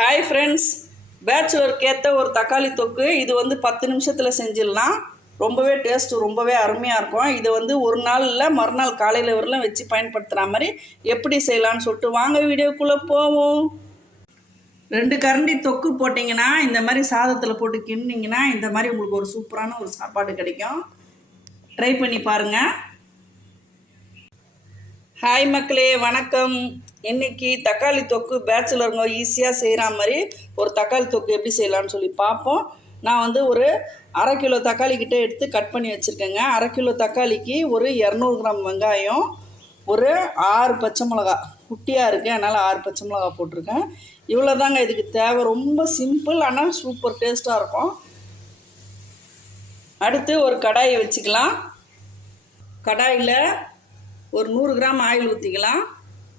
Hi friends பேச்சுலருக்கு ஏற்ற ஒரு தக்காளி தொக்கு இது வந்து பத்து நிமிஷத்தில் செஞ்சிடலாம். ரொம்பவே டேஸ்ட்டு ரொம்பவே அருமையாக இருக்கும். இதை வந்து ஒரு நாளில் மறுநாள் காலையில் வரலாம் வச்சு பயன்படுத்துகிற மாதிரி எப்படி செய்யலாம்னு சொல்லிட்டு வாங்க வீடியோக்குள்ளே போவோம். ரெண்டு கரண்டி தொக்கு போட்டிங்கன்னா இந்த மாதிரி சாதத்தில் போட்டு கிண்டிங்கன்னா இந்த மாதிரி உங்களுக்கு ஒரு சூப்பரான ஒரு சாப்பாடு கிடைக்கும். ட்ரை பண்ணி பாருங்கள் ஹாய் மக்களே வணக்கம். இன்னைக்கு தக்காளி தொக்கு பேச்சுலருங்க ஈஸியாக செய்கிற மாதிரி ஒரு தக்காளி தொக்கு எப்படி செய்யலாம்னு சொல்லி பார்ப்போம் நான் வந்து ஒரு அரை கிலோ தக்காளி கிட்டே எடுத்து கட் பண்ணி வச்சுருக்கேங்க. அரை கிலோ தக்காளிக்கு ஒரு இரநூறு கிராம் வெங்காயம் ஒரு ஆறு பச்சை மிளகா. குட்டியாக இருக்குது அதனால் ஆறு பச்சை மிளகா போட்டிருக்கேன். இவ்வளோ தாங்க இதுக்கு தேவை. ரொம்ப சிம்பிள் ஆனால் சூப்பர் டேஸ்ட்டாக இருக்கும். அடுத்து ஒரு கடாயை வச்சுக்கலாம். கடாயில் ஒரு நூறு கிராம் ஆயில் ஊற்றிக்கலாம்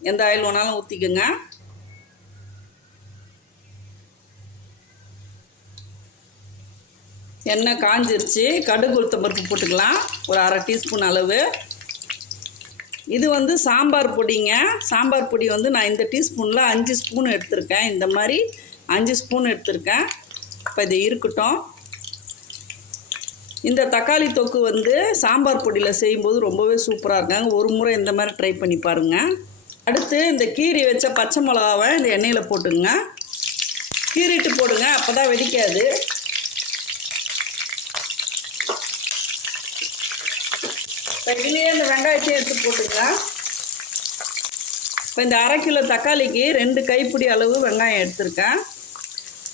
எந்த ஆயில் வேணாலும் ஊற்றிக்கோங்க எண்ணெய் காஞ்சிருச்சு. கடுகு உளுத்தம் பருப்பு போட்டுக்கலாம். ஒரு அரை டீஸ்பூன் அளவு. இது வந்து சாம்பார் பொடிங்க. சாம்பார் பொடி வந்து நான் இந்த டீஸ்பூனில் அஞ்சு ஸ்பூன் எடுத்திருக்கேன். இந்த மாதிரி அஞ்சு ஸ்பூன் எடுத்திருக்கேன். இப்போ இது இருக்கட்டும். இந்த தக்காளி தொக்கு வந்து சாம்பார் பொடியில் செய்யும்போது ரொம்பவே சூப்பராக இருக்காங்க. ஒரு முறை இந்த மாதிரி ட்ரை பண்ணி பாருங்கள் அடுத்து இந்த கீரி வச்ச பச்சை மிளகாவை இந்த எண்ணெயில் போட்டுங்க. கீரிட்டு போடுங்க அப்போ தான் வெடிக்காது இதுலேயே இந்த வெங்காயத்தையும் எடுத்து போட்டுங்க. இப்போ இந்த அரை கிலோ தக்காளிக்கு ரெண்டு கைப்பிடி அளவு வெங்காயம் எடுத்திருக்கேன்.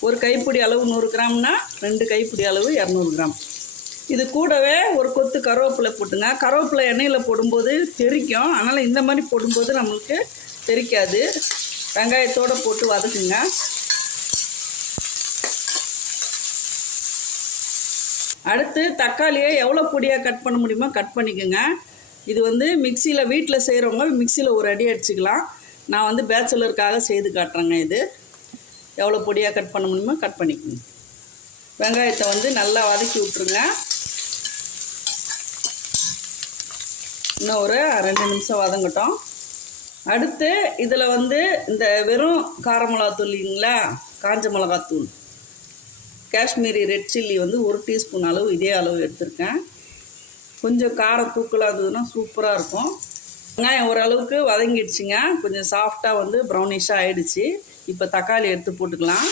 ஒரு கைப்பிடி அளவு நூறு கிராம்னா ரெண்டு கைப்பிடி அளவு இரநூறு கிராம். இது கூடவே ஒரு கொத்து கருவேப்பிலை போட்டுங்க. கருவேப்பிலை எண்ணெயில் போடும்போது தெறிக்கும் அதனால் இந்த மாதிரி போடும்போது நம்மளுக்கு தெரிக்காது. வெங்காயத்தோடு போட்டு வதக்குங்க. அடுத்து தக்காளியை எவ்வளோ பொடியாக கட் பண்ண முடியுமோ கட் பண்ணிக்கோங்க. இது வந்து மிக்சியில் வீட்டில் செய்கிறவங்க மிக்சியில் ஒரு அடி அடிச்சுக்கலாம். நான் வந்து பேச்சுலருக்காக செய்து காட்டுறேங்க இது. எவ்வளோ பொடியாக கட் பண்ண முடியுமோ கட் பண்ணிக்கோங்க. வெங்காயத்தை வந்து நல்லா வதக்கி விட்ருங்க இன்னும் ஒரு ரெண்டு நிமிஷம் வதங்கட்டும். அடுத்து இதில் வந்து இந்த வெறும் கார மிளகாத்தூள் இல்லைங்களா? காஞ்ச மிளகாத்தூள். காஷ்மீரி ரெட் சில்லி வந்து ஒரு டீஸ்பூன் அளவு இதே அளவு எடுத்திருக்கேன். கொஞ்சம் காரம் தூக்கலாக இருந்ததுன்னா சூப்பராக இருக்கும். வெங்காயம் ஓரளவுக்கு வதங்கிடுச்சுங்க. கொஞ்சம் சாஃப்டாக வந்து ப்ரௌனிஷாக ஆயிடுச்சு. இப்போ தக்காளி எடுத்து போட்டுக்கலாம்.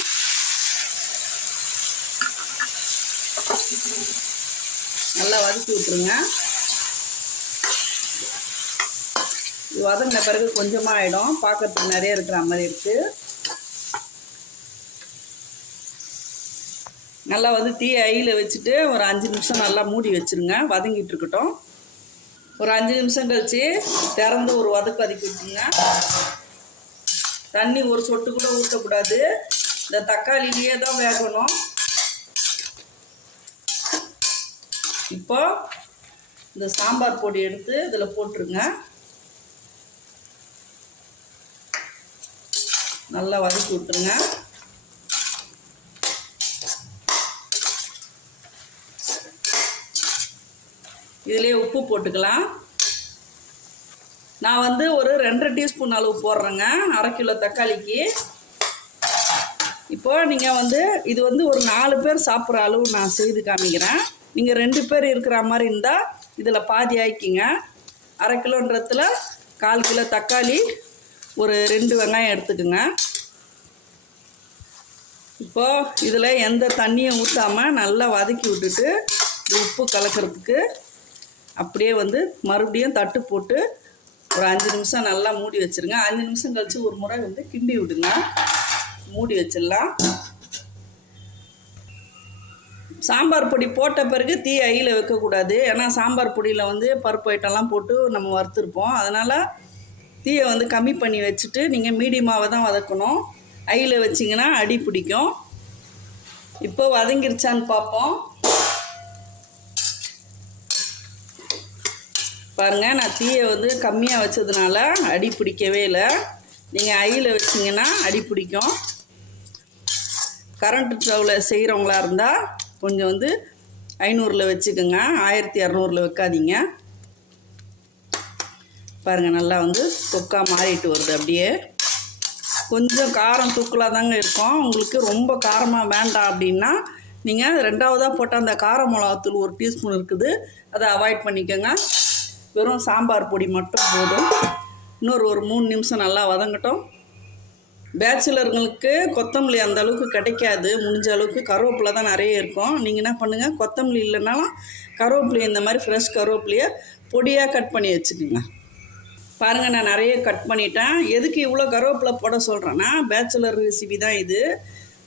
நல்லா வதக்கி விட்ருங்க இது வதங்கின பிறகு கொஞ்சமாக ஆகிடும் பார்க்கறதுக்கு நிறைய இருக்கிற மாதிரி இருக்குது நல்லா வந்து தீ ஐயில் வச்சுட்டு ஒரு அஞ்சு நிமிஷம் நல்லா மூடி வச்சுருங்க. வதங்கிட்டு இருக்கட்டும். ஒரு அஞ்சு நிமிஷம் கழிச்சு திறந்து ஒரு வதக்கு வதக்கி விட்டுருங்க தண்ணி ஒரு சொட்டு கூட ஊற்றக்கூடாது இந்த தக்காளிலேயே தான் வேகணும். இப்போ இந்த சாம்பார் பொடி எடுத்து இதில் போட்டுருங்க. நல்லா வதக்கி விட்டுருங்க. இதுலேயே உப்பு போட்டுக்கலாம். நான் வந்து ஒரு ரெண்டரை டீஸ்பூன் அளவு போடுறேங்க அரை கிலோ தக்காளிக்கு. இப்போ நீங்கள் வந்து இது வந்து ஒரு நாலு பேர் சாப்பிட்ற அளவு நான் செய்து காமிக்கிறேன். நீங்கள் ரெண்டு பேர் இருக்கிற மாதிரி இருந்தால் இதில் பாதி ஆக்கிங்க அரை கிலோன்றத்தில் கால் கிலோ தக்காளி ஒரு ரெண்டு வெங்காயம் எடுத்துக்கோங்க. இப்போது இதில் எந்த தண்ணியும் ஊற்றாமல் நல்லா வதக்கி விட்டுட்டு உப்பு கலக்கிறதுக்கு அப்படியே வந்து மறுபடியும் தட்டு போட்டு ஒரு அஞ்சு நிமிஷம் நல்லா மூடி வச்சுருங்க. அஞ்சு நிமிஷம் கழித்து ஒரு முறை வந்து கிண்டி விடுங்க. மூடி வச்சிடலாம். சாம்பார் பொடி போட்ட பிறகு தீ ஐயில் வைக்கக்கூடாது. ஏன்னா சாம்பார் பொடியில் வந்து பருப்பு ஐட்டம்லாம் போட்டு நம்ம வறுத்துருப்போம். அதனால் தீயை வந்து கம்மி பண்ணி வச்சுட்டு நீங்கள் மீடியமாகவே தான் வதக்கணும். ஐயில் வச்சிங்கன்னா அடி பிடிக்கும். இப்போ வதங்கிருச்சான்னு பார்ப்போம் பாருங்கள் நான் தீயை வந்து கம்மியாக வச்சதுனால அடி பிடிக்கவே இல்லை. நீங்கள் ஐயில் வச்சிங்கன்னா அடி பிடிக்கும். கரண்ட் ஸ்டவ்வில் செய்கிறவங்களா இருந்தால் கொஞ்சம் வந்து ஐநூறில் வச்சுக்கோங்க. ஆயிரத்தி இரநூறுல வைக்காதீங்க. பாருங்கள் நல்லா வந்து தொக்கா மாறிட்டு வருது அப்படியே. கொஞ்சம் காரம் தூக்கலாக தாங்க இருக்கும். உங்களுக்கு ரொம்ப காரமாக வேண்டாம் அப்படின்னா நீங்கள் ரெண்டாவதாக போட்ட அந்த கார மிளகாத்தூள் ஒரு டீஸ்பூன் இருக்குது. அதை அவாய்ட் பண்ணிக்கோங்க. வெறும் சாம்பார் பொடி மட்டும் போதும். இன்னொரு ஒரு மூணு நிமிஷம் நல்லா வதங்கட்டும். பேச்சுலருங்களுக்கு கொத்தமல்லி அந்த அளவுக்கு கிடைக்காது. முடிஞ்ச அளவுக்கு கருவேப்பிலை தான் நிறைய இருக்கும். நீங்கள் என்ன பண்ணுங்கள் கொத்தமல்லி இல்லைனாலும் கருவேப்பிலையை இந்த மாதிரி ஃப்ரெஷ் கருவேப்பிலையை பொடியாக கட் பண்ணி வச்சுக்கோங்க. பாருங்கள் நான் நிறைய கட் பண்ணிட்டேன். எதுக்கு இவ்வளோ கருவேப்பிலை போட சொல்கிறேன்னா பேச்சுலர் ரெசிபி தான் இது.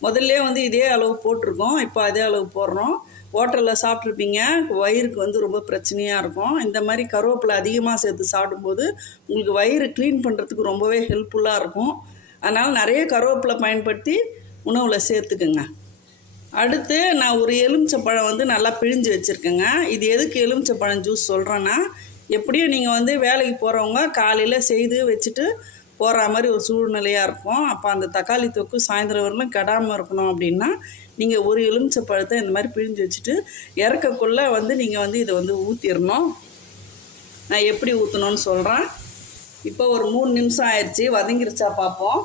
முதல்ல வந்து இதே அளவு போட்டிருக்கோம். இப்போ அதே அளவு போடுறோம். ஹோட்டலில் சாப்பிட்ருப்பீங்க வயிறுக்கு வந்து ரொம்ப பிரச்சனையாக இருக்கும். இந்த மாதிரி கருவேப்பிலை அதிகமாக சேர்த்து சாப்பிடும்போது உங்களுக்கு வயிறு க்ளீன் பண்ணுறதுக்கு ரொம்பவே ஹெல்ப்ஃபுல்லாக இருக்கும். அதனால் நிறைய கருவேப்பிலை பயன்படுத்தி உணவில் சேர்த்துக்குங்க. அடுத்து நான் ஒரு எலுமிச்சப்பழம் வந்து நல்லா பிழிஞ்சு வச்சுருக்கேங்க. இது எதுக்கு எலுமிச்சப்பழம் ஜூஸ் சொல்கிறேன்னா எப்படியும் நீங்கள் வந்து வேலைக்கு போகிறவங்க காலையில் செய்து வச்சுட்டு போகிற மாதிரி ஒரு சூழ்நிலையாக இருக்கும். அப்போ அந்த தக்காளி தொக்கு சாயந்தரம் வரலும் கெடாமல் இருக்கணும் அப்படின்னா நீங்கள் ஒரு எலுமிச்சப்பழத்தை இந்த மாதிரி பிழிஞ்சு வச்சுட்டு இறக்கக்குள்ளே வந்து நீங்கள் வந்து இதை வந்து ஊற்றிடணும் நான் எப்படி ஊற்றணும்னு சொல்கிறேன் இப்போ ஒரு மூணு நிமிஷம் ஆயிடுச்சு. வதங்கிருச்சா பார்ப்போம்.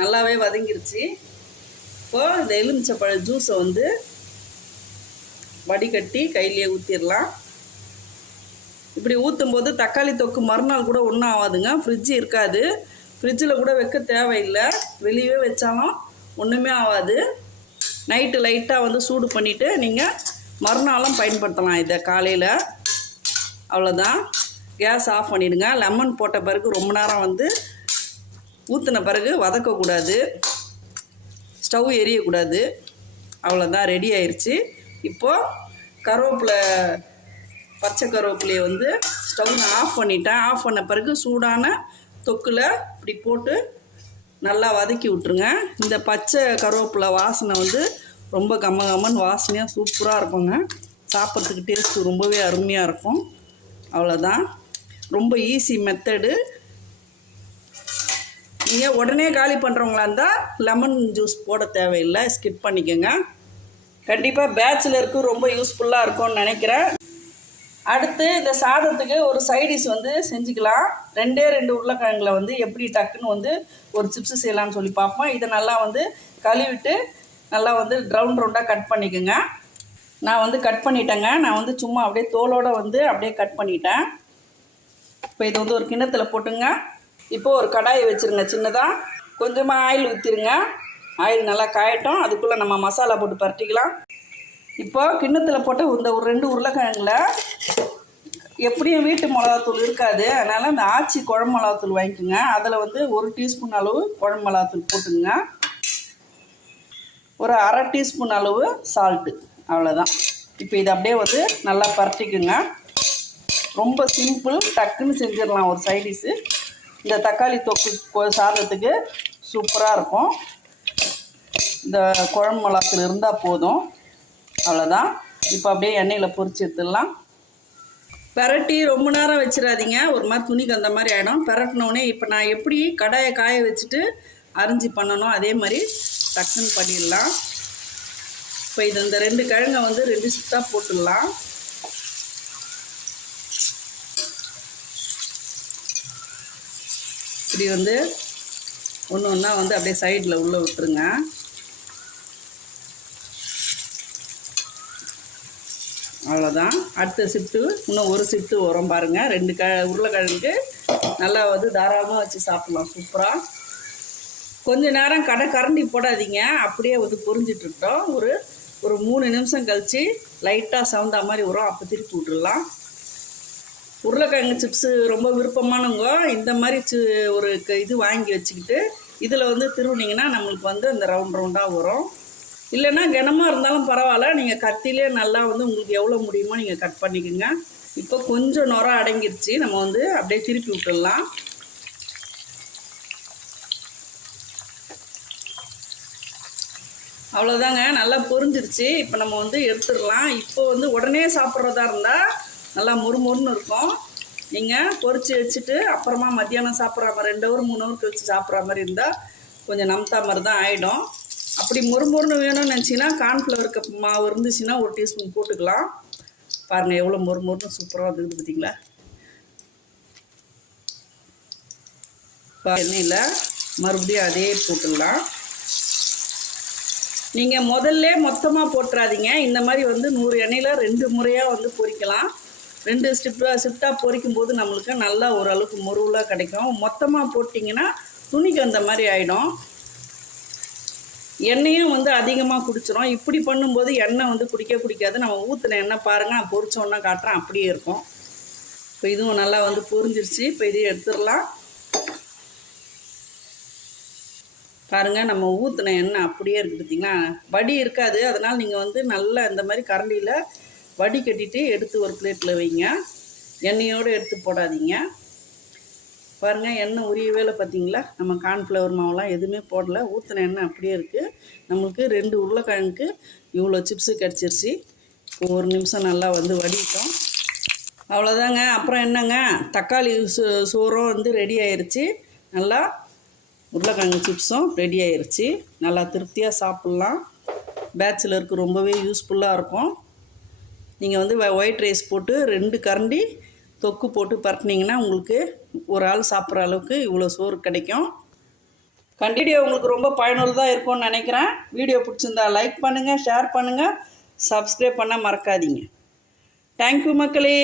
நல்லாவே வதங்கிருச்சு. இப்போது இந்த எலுமிச்சப்பழ ஜூஸை வந்து வடிகட்டி கையிலேயே ஊற்றிடலாம் இப்படி ஊற்றும் போது தக்காளி தொக்கு மறுநாள் கூட ஒன்றும் ஆகாதுங்க ஃப்ரிட்ஜ் இருக்காது. ஃப்ரிட்ஜில் கூட வைக்க தேவையில்லை. வெளியே வச்சாலும் ஒன்றுமே ஆகாது நைட்டு லைட்டாக வந்து சூடு பண்ணிவிட்டு நீங்கள் மறுநாளும் பயன்படுத்தலாம் இதை காலையில். அவ்வளோதான் கேஸ் ஆஃப் பண்ணிவிடுங்க லெமன் போட்ட பிறகு ரொம்ப நேரம் வந்து ஊற்றின பிறகு வதக்கக்கூடாது. ஸ்டவ் எரியக்கூடாது. அவ்வளோதான் ரெடி ஆயிடுச்சு இப்போது கருவேப்பிலை பச்சை கருவேப்பிலையை வந்து ஸ்டவ் நான் ஆஃப் பண்ணிட்டேன். ஆஃப் பண்ண பிறகு சூடான தொக்கில் இப்படி போட்டு நல்லா வதக்கி விட்ருங்க இந்த பச்சை கருவேப்பிலை வாசனை வந்து ரொம்ப கம்ம கம்மன் வாசனையாக சூப்பராக இருக்குங்க. சாப்பிட்றதுக்கு டேஸ்ட்டு ரொம்பவே அருமையாக இருக்கும். அவ்வளோதான் ரொம்ப ஈஸி மெத்தடு நீங்கள் உடனே காலி பண்ணுறவங்களா இருந்தால் லெமன் ஜூஸ் போட தேவையில்லை. ஸ்கிப் பண்ணிக்கோங்க. கண்டிப்பாக பேச்சுலருக்கு ரொம்ப யூஸ்ஃபுல்லாக இருக்கும்னு நினைக்கிறேன். அடுத்து இந்த சாதத்துக்கு ஒரு சைடிஷ் வந்து செஞ்சுக்கலாம். ரெண்டே ரெண்டு உருளைக்கிழங்குல வந்து எப்படி டக்குன்னு வந்து ஒரு சிப்ஸ் செய்யலாம்னு சொல்லி பார்ப்போம். இதை நல்லா வந்து கழுவிட்டு நல்லா வந்து ரவுண்ட் ரவுண்டாக கட் பண்ணிக்கோங்க. நான் வந்து கட் பண்ணிட்டேங்க. நான் வந்து சும்மா அப்படியே தோலோடு வந்து அப்படியே கட் பண்ணிட்டேன். இப்போ இதை வந்து ஒரு கிண்ணத்தில் போட்டுங்க. இப்போது ஒரு கடாயை வச்சுருங்க சின்னதாக கொஞ்சமாக ஆயில் ஊற்றிருங்க ஆயில் நல்லா காயட்டும். அதுக்குள்ளே நம்ம மசாலா போட்டு பரட்டிக்கலாம். இப்போ கிண்ணத்தில் போட்டு இந்த ஒரு ரெண்டு உருளைக்கிழங்குல எப்படியும் வீட்டு மிளகாத்தூள் இருக்காது. அதனால் இந்த ஆச்சி குழம்பு மிளகாத்தூள் வாங்கிக்கோங்க. அதில் வந்து ஒரு டீஸ்பூன் அளவு குழம்பு மிளகாத்தூள் போட்டுங்க ஒரு அரை டீஸ்பூன் அளவு சால்ட்டு அவ்வளோதான் இப்போ இதை அப்படியே வந்து நல்லா பரட்டிக்குங்க. ரொம்ப சிம்பிள் டக்குன்னு செஞ்சிடலாம் ஒரு சைடிஷு இந்த தக்காளி தொக்கு சாதத்துக்கு சூப்பராக இருக்கும். இந்த குழம்பு மிளகாத்தூள் இருந்தால் போதும். அவ்வளோதான் இப்போ அப்படியே எண்ணெயில் பொறிச்சு எடுத்துடலாம். பரட்டி ரொம்ப நேரம் வச்சிடாதீங்க. ஒரு மாதிரி துணிக்கு அந்த மாதிரி ஆகிடும் பரட்டினோடனே இப்போ நான் எப்படி கடாயை காய வச்சுட்டு அரிஞ்சு பண்ணணும் அதே மாதிரி டக்குன்னு பண்ணிடலாம். இப்போ இது இந்த ரெண்டு கிழங்கை வந்து ரெண்டு சுத்தாக போட்டுடலாம். இப்படி வந்து ஒன்று ஒன்றா வந்து அப்படியே சைடில் உள்ளே விட்டுருங்க. அவ்வளோதான் அடுத்த ஷிஃப்ட்டு இன்னும் ஒரு ஷிஃப்ட்டு வரும் பாருங்கள் ரெண்டு க உருளைக்கிழங்கு நல்லா வந்து தாராளமாக வச்சு சாப்பிட்லாம். சூப்பராக கொஞ்ச நேரம் கடை கரண்டி போடாதீங்க. அப்படியே வந்து பொறிஞ்சிட்ருக்கோம் ஒரு ஒரு மூணு நிமிஷம் கழித்து லைட்டாக சவுந்தா மாதிரி வரும். அப்போ திருப்பி விட்டுடலாம் உருளைக்கிழங்கு சிப்ஸு ரொம்ப விருப்பமானவங்க இந்த மாதிரி சி ஒரு க- இது வாங்கி வச்சுக்கிட்டு இதில் வந்து திருவுனிங்கன்னா நம்மளுக்கு வந்து அந்த ரவுண்ட் ரவுண்டாக வரும். இல்லைன்னா கனமாக இருந்தாலும் பரவாயில்ல. நீங்கள் கத்திலே நல்லா வந்து உங்களுக்கு எவ்வளோ முடியுமோ நீங்கள் கட் பண்ணிக்கோங்க. இப்போ கொஞ்சம் நுரம் அடங்கிருச்சு. நம்ம வந்து அப்படியே திருப்பி விட்டுடலாம். அவ்வளோதாங்க நல்லா பொரிஞ்சிருச்சு. இப்போ நம்ம வந்து எடுத்துடலாம். இப்போ வந்து உடனே சாப்பிட்றதா இருந்தால் நல்லா முறுமுறுன்னு இருக்கும். நீங்கள் பொறிச்சு வச்சுட்டு அப்புறமா மத்தியானம் சாப்பிட்ற மாதிரி ரெண்டு ஹவர் மூணு ஹவர் கழிச்சு சாப்பிட்ற மாதிரி இருந்தால் கொஞ்சம் நம்தா மாதிரி தான் ஆகிடும் அப்படி முறுமுறுன்னு வேணும்னு நினச்சிங்கன்னா கார்ன்ஃப்ளவர் கப் மாவு இருந்துச்சுன்னா ஒரு டீஸ்பூன் போட்டுக்கலாம். பாருங்கள் எவ்வளோ முறுமுறுன்னு சூப்பராக இருக்குது பார்த்தீங்களா இப்போ எண்ணெயில் மறுபடியும் அதே போட்டுடலாம் நீங்கள் முதல்ல மொத்தமாக போட்டுறாதீங்க. இந்த மாதிரி வந்து நூறு எண்ணெயில் ரெண்டு முறையாக வந்து பொரிக்கலாம் ரெண்டு ஸ்டிப்டாக ஸ்டிப்டாக பொரிக்கும் போது நம்மளுக்கு நல்லா ஓரளவுக்கு முருவலாக கிடைக்கும். மொத்தமாக போட்டிங்கன்னா துணிக்கு அந்த மாதிரி ஆகிடும் எண்ணெயும் வந்து அதிகமாக குடிச்சிரும். இப்படி பண்ணும்போது எண்ணெய் வந்து குடிக்க குடிக்காது. நம்ம ஊற்றின எண்ணெய் பாருங்கள் நான் பொறிச்சோன்னா காட்டுறேன். அப்படியே இருக்கும். இப்போ இதுவும் நல்லா வந்து பொரிஞ்சிருச்சு. இப்போ இதையும் எடுத்துடலாம். பாருங்கள் நம்ம ஊற்றின எண்ணெய் அப்படியே இருக்குது பார்த்தீங்களா வடி இருக்காது. அதனால் நீங்கள் வந்து நல்லா இந்த மாதிரி கரண்டியில் வடி கட்டிட்டு எடுத்து ஒரு பிளேட்டில் வைங்க. எண்ணெயோடு எடுத்து போடாதீங்க. பாருங்கள் எண்ணெய் உரியவே இல்லை பார்த்தீங்களா நம்ம கார்ன்ஃப்ளவர் மாவுலாம் எதுவுமே போடல. ஊற்றின எண்ணெய் அப்படியே இருக்குது நம்மளுக்கு ரெண்டு உருளைக்கிழங்குக்கு இவ்வளோ சிப்ஸு கிடச்சிருச்சு. ஒரு நிமிஷம் நல்லா வந்து வடிட்டோம் அவ்வளோதாங்க அப்புறம் என்னங்க? தக்காளி சோ சோறும் வந்து ரெடி ஆயிடுச்சு நல்லா உருளைக்கிழங்கு சிப்ஸும் ரெடி ஆயிடுச்சு நல்லா திருப்தியாக சாப்பிட்லாம். பேச்சுலருக்கு ரொம்பவே யூஸ்ஃபுல்லாக இருக்கும். நீங்கள் வந்து ஒயிட் ரைஸ் போட்டு ரெண்டு கரண்டி தொக்கு போட்டு பரட்டினீங்கன்னா உங்களுக்கு ஒரு ஆள் சாப்பிட்ற அளவுக்கு இவ்வளோ சோறு கிடைக்கும். கண்டிப்பாக உங்களுக்கு ரொம்ப பயனுள்ளதாக இருக்கும்னு நினைக்கிறேன். வீடியோ பிடிச்சிருந்தா லைக் பண்ணுங்கள் ஷேர் பண்ணுங்கள் சப்ஸ்கிரைப் பண்ண மறக்காதீங்க. தேங்க்யூ மக்களே.